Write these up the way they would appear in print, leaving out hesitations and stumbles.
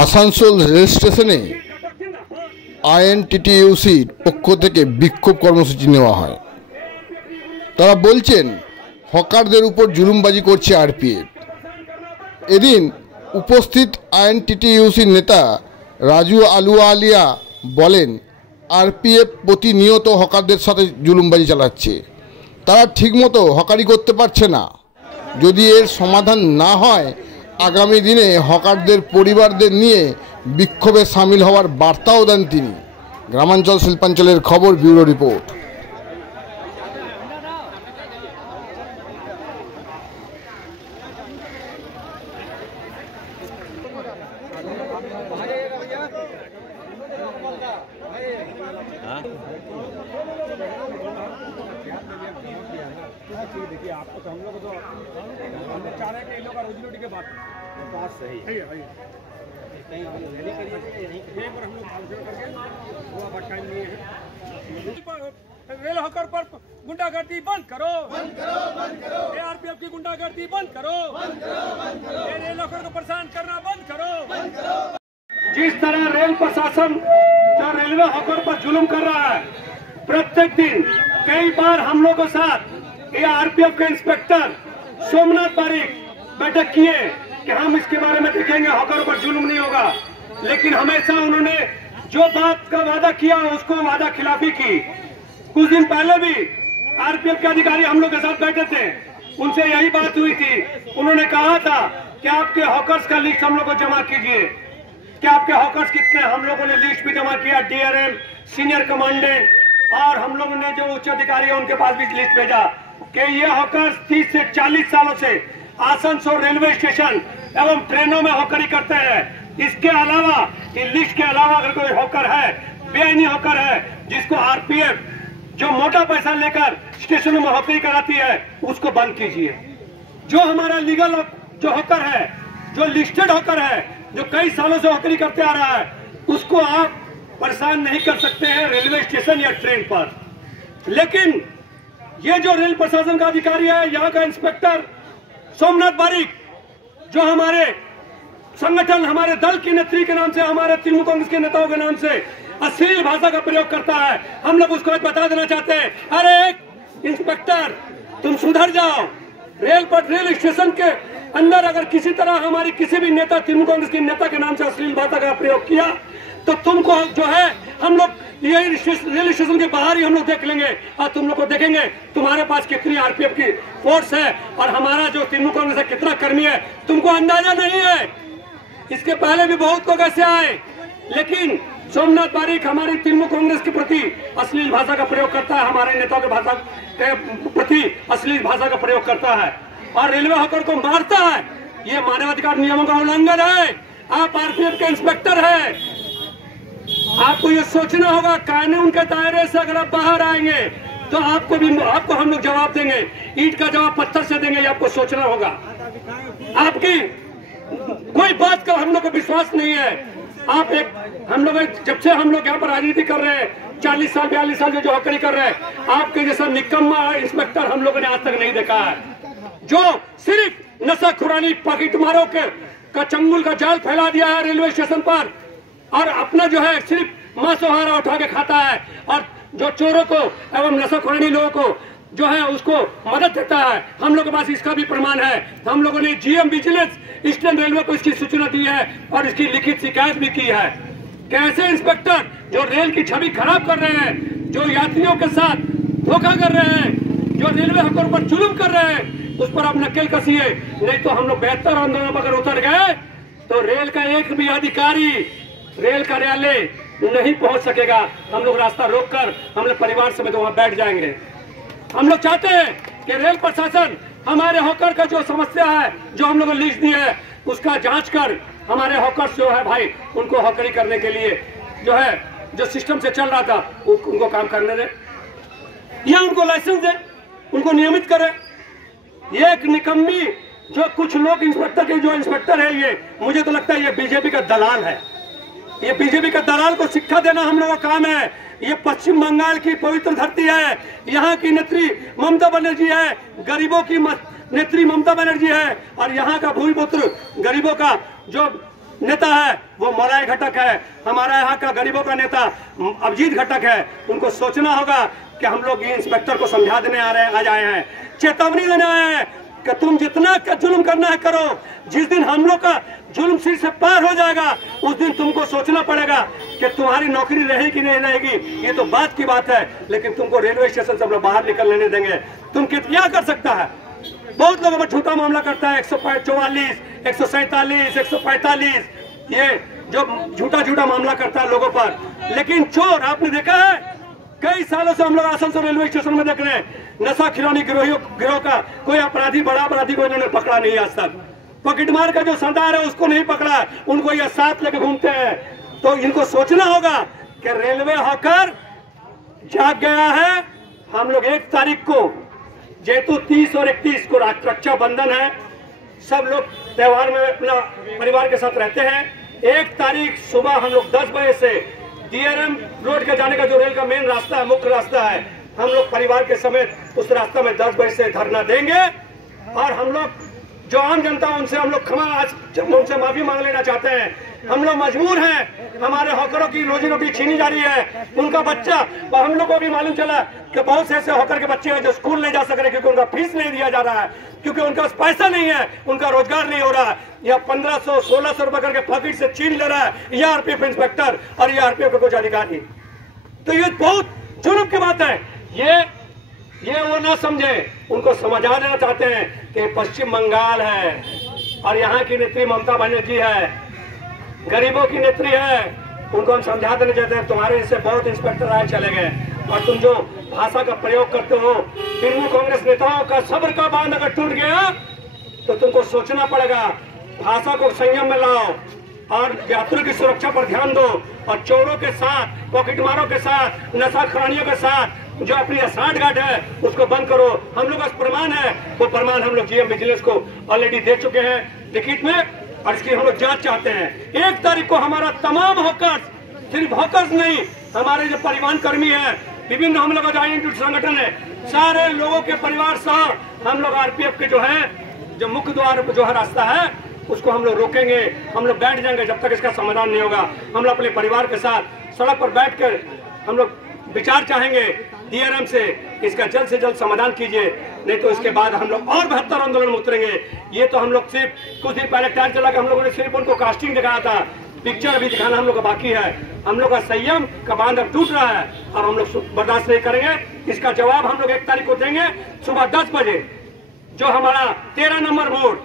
Asansol rail স্টেশনে আইএনটিটিইউসির পক্ষ থেকে বিক্ষোভ কর্মসূচি নেওয়া হয়। তারা বলছেন হকারদের উপর জুলুমবাজি করছে আরপিএফ। এদিন উপস্থিত আইএনটিটিইউসির নেতা রাজু আলুওয়ালিয়া বলেন, আরপিএফ প্রতিনিয়ত হকারদের সাথে জুলুমবাজি চালাচ্ছে। তারা ঠিকমতো হকারি করতে পারছে না। যদি এর সমাধান না হয় আগামী দিনে হকারদের পরিবারদের নিয়ে বিক্ষোভে সামিল হওয়ার বার্তাও দেন তিনি। গ্রামাঞ্চল শিল্পাঞ্চলের খবর, ব্যুরো রিপোর্ট। देखिए आपको तो हम लोग तो चाह रहे हैं कि इन लोग का रोजी के बात सही है कहीं रैली करिए यहीं पर हम लोग भाषण करके वो अब टाइम लिए हैं। रेल हॉकर पर गुंडागर्दी बंद करो, आरपीएफ की गुंडागर्दी बंद करो, रेल हॉकर को परेशान करना बंद करो। जिस तरह रेल प्रशासन जो रेलवे हॉकर पर जुल्म कर रहा है, प्रत्येक दिन कई बार हम लोग के साथ ये आरपीएफ के इंस्पेक्टर सोमनाथ पारिक बैठक किए कि हम इसके बारे में देखेंगे, हॉकर पर जुल्म नहीं होगा। लेकिन हमेशा उन्होंने जो बात का वादा किया उसको वादा खिलाफी की। कुछ दिन पहले भी आरपीएफ के अधिकारी हम लोग के साथ बैठे थे, उनसे यही बात हुई थी। उन्होंने कहा था कि आपके हॉकर्स का लिस्ट हम लोग को जमा कीजिए। कि आपके हॉकर्स कितने, हम लोगों ने लिस्ट भी जमा किया, डीआरएम, सीनियर कमांडेंट, और हम लोगों ने जो उच्च अधिकारी है उनके पास भी लिस्ट भेजा कि ये हॉकर्स 30 से 40 सालों से आसनसोल रेलवे स्टेशन एवं ट्रेनों में हॉकरी करते हैं। इसके अलावा इस लिस्ट के अलावा अगर कोई हॉकर है, बेआईनी हॉकर है, जिसको आरपीएफ जो मोटा पैसा लेकर स्टेशनों में हॉकरी कराती है, उसको बंद कीजिए। जो हमारा लीगल जो हॉकर है, जो लिस्टेड हॉकर है, जो कई सालों से हॉकरी करते आ रहा है, उसको आप परेशान नहीं कर सकते हैं रेलवे स्टेशन या ट्रेन पर। लेकिन ये जो रेल प्रशासन का अधिकारी है, यहाँ का इंस्पेक्टर सोमनाथ पारिक, जो हमारे संगठन, हमारे दल की नेत्री के नाम से, हमारे तृणमूल कांग्रेस के नेताओं के नाम से अश्लील भाषा का प्रयोग करता है, हम लोग उसको बता देना चाहते हैं, अरे इंस्पेक्टर तुम सुधर जाओ। रेल स्टेशन के अंदर अगर किसी तरह हमारी किसी भी नेता, तृणमूल कांग्रेस के नेता के नाम से अश्लील भाषा का प्रयोग किया तो तुमको जो है हम लोग यही रेल स्टेशन के बाहर ही हम लोग देख लेंगे और तुम लोग को देखेंगे तुम्हारे पास कितनी आरपीएफ की फोर्स है और हमारा जो तृणमूल कांग्रेस है कितना कर्मी है, तुमको अंदाजा नहीं है। इसके पहले भी बहुत लोग ऐसे आए, लेकिन सोमनाथ पारिक हमारी तृणमूल कांग्रेस के प्रति अश्लील भाषा का प्रयोग करता है, हमारे नेताओं के भाषा के प्रति अश्लील भाषा का प्रयोग करता है और रेलवे हॉकर को मारता है। ये मानवाधिकार नियमों का उल्लंघन है। आप आरपीएफ के इंस्पेक्टर है, आपको ये सोचना होगा, कानून के दायरे से अगर आप बाहर आएंगे तो आपको हम लोग जवाब देंगे, ईंट का जवाब पत्थर से देंगे, ये आपको सोचना होगा। आपकी कोई बात का हम लोग को विश्वास नहीं है। हम लोग जब से हम लोग यहाँ पर राजनीति कर रहे हैं, 40 साल 42 साल जो हॉकरी कर रहे हैं, आपके जैसा निकम्मा इंस्पेक्टर हम लोगों ने आज तक नहीं देखा है, जो सिर्फ नशा खुरानी पॉकेटमारों का चंगुल का जाल फैला दिया है रेलवे स्टेशन पर और अपना जो है सिर्फ मांसाहार उठा के खाता है और जो चोरों को एवं नशाखोरी लोगों को जो है उसको मदद देता है। हम लोग के पास इसका भी प्रमाण है। हम लोगों ने जीएम विजिलेंस ईस्टर्न रेलवे को इसकी सूचना दी है और इसकी लिखित शिकायत भी की है। कैसे इंस्पेक्टर जो रेल की छवि खराब कर रहे हैं, जो यात्रियों के साथ धोखा कर रहे हैं, जो रेलवे हकों पर जुल्म कर रहे हैं, उस पर आप नकेल कसिए, नहीं तो हम लोग बेहतर आंदोलन पर अगर उतर गए तो रेल का एक भी अधिकारी रेल कार्यालय नहीं पहुंच सकेगा। हम लोग रास्ता रोककर हम लोग परिवार समेत वहां बैठ जाएंगे। हम लोग चाहते हैं कि रेल प्रशासन हमारे हॉकर का जो समस्या है, जो हम लोग ने लिस्ट दी है, उसका जांच कर हमारे हॉकर्स जो है भाई, उनको हॉकरी करने के लिए जो है जो सिस्टम से चल रहा था उनको काम करने दे या उनको लाइसेंस दे, उनको नियमित करे। ये एक निकम्मी जो कुछ लोग इंस्पेक्टर के जो इंस्पेक्टर है, ये मुझे तो लगता है ये बीजेपी का दलाल है। ये बीजेपी का दलाल को शिक्षा देना हम लोगों का काम है। ये पश्चिम बंगाल की पवित्र धरती है, यहाँ की नेत्री ममता बनर्जी है, गरीबों की नेत्री ममता बनर्जी है और यहाँ का भूमिपुत्र गरीबों का जो नेता है वो मौलाए घटक है, हमारा यहाँ का गरीबों का नेता अभिजीत घटक है। उनको सोचना होगा कि हम लोग ये इंस्पेक्टर को समझा देने आज आए हैं, चेतावनी देने आए हैं कि तुम जितना जुल्म करना है करो। जिस दिन हम लोग का जुल्म सिर से पार हो जाएगा उस दिन तुमको सोचना पड़ेगा कि तुम्हारी नौकरी रहेगी कि नहीं रहेगी, ये तो बात की बात है, लेकिन तुमको रेलवे स्टेशन से हम लोग बाहर निकलने नहीं देंगे। तुम क्या कर सकता है? बहुत लोगों पर झूठा मामला करता है, 144, 147, 145, ये जो झूठा मामला करता है लोगों पर। लेकिन चोर आपने देखा है, कई सालों से हम लोग आसनसोल रेलवे स्टेशन में देख रहे हैं, नशा खिलौनी गिरोह का कोई अपराधी, बड़ा अपराधी को इन्होंने पकड़ा नहीं आज तक। पॉकेटमार का जो सरदार है उसको नहीं पकड़ा, उनको ये साथ लेके घूमते हैं। तो इनको सोचना होगा कि रेलवे हॉकर जाग गया है। हम लोग 1 तारीख को, जेतु 30 और 31 को रक्षाबंधन है, सब लोग त्योहार में अपना परिवार के साथ रहते हैं। 1 तारीख सुबह हम लोग 10 बजे से DRM रोड के जाने का जो रेल का मेन रास्ता है, मुख्य रास्ता है, हम लोग परिवार के समेत उस रास्ता में 10 बजे से धरना देंगे। और हम लोग जो आम जनता उनसे हम लोग उनसे माफी मांग लेना चाहते हैं। हम लोग मजबूर हैं, हमारे हॉकरों की रोजी रोटी छीनी जा रही है, उनका बच्चा, हम लोग को भी मालूम चला कि बहुत से ऐसे हॉकर के बच्चे हैं जो स्कूल नहीं जा सक रहे क्योंकि उनका फीस नहीं दिया जा रहा है, क्योंकि उनका पैसा नहीं है, उनका रोजगार नहीं हो रहा है। यह 1500-1600 रुपए करके पॉकेट से छीन ले रहा है ये RPF इंस्पेक्टर और ये RPF के कुछ अधिकारी। तो ये बहुत जुर्म की बात है। ये वो ना समझे, उनको समझा देना चाहते हैं कि पश्चिम बंगाल है और यहाँ की नेत्री ममता बनर्जी है, गरीबों की नेत्री है। उनको हम समझा देना चाहते हैं तुम्हारे इससे बहुत इंस्पेक्टर आए चले गए और तुम जो भाषा का प्रयोग करते हो, तृणमूल कांग्रेस नेताओं का सब्र का बांध अगर टूट गया तो तुमको सोचना पड़ेगा। भाषा को संयम में लाओ और यात्रियों की सुरक्षा पर ध्यान दो। और चोरों के साथ, पॉकेटमारों के साथ, नशा खिलाड़ियों के साथ जो अपनी सांठगांठ है उसको बंद करो। हम लोग का प्रमाण है, वो प्रमाण हम लोग GM विजिलेंस को ऑलरेडी दे चुके हैं लिखित में और इसकी हम लोग जांच चाहते हैं। 1 तारीख को हमारा तमाम हॉकर्स, सिर्फ हॉकर्स नहीं, हमारे जो परिवहन कर्मी है, विभिन्न हम लोग का संगठन है, सारे लोगों के परिवार सह हम लोग RPF के जो मुख्य द्वार जो है रास्ता है उसको हम लोग रोकेंगे। हम लोग बैठ जाएंगे जब तक इसका समाधान नहीं होगा। हम लोग अपने परिवार के साथ सड़क पर बैठकर हम लोग विचार चाहेंगे DRM से, इसका जल्द से जल्द समाधान कीजिए, नहीं तो इसके बाद हम लोग और बेहतर आंदोलन में उतरेंगे। ये तो हम लोग सिर्फ कुछ दिन पहले टाइम चला कि हम लोगों ने सिर्फ उनको कास्टिंग दिखाया था, पिक्चर अभी दिखाना हम लोग का बाकी है। हम लोग का संयम का बांध अब टूट रहा है, अब हम लोग बर्दाश्त नहीं करेंगे। इसका जवाब हम लोग 1 तारीख को देंगे सुबह 10 बजे। जो हमारा 13 नंबर मोड़,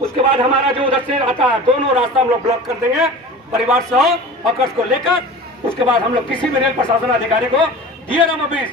उसके बाद हमारा जो उधर से आता है, दोनों रास्ता हम लोग ब्लॉक कर देंगे परिवार सह हॉकर्स को लेकर। उसके बाद हम लोग किसी भी रेल प्रशासन अधिकारी को DRM ऑफिस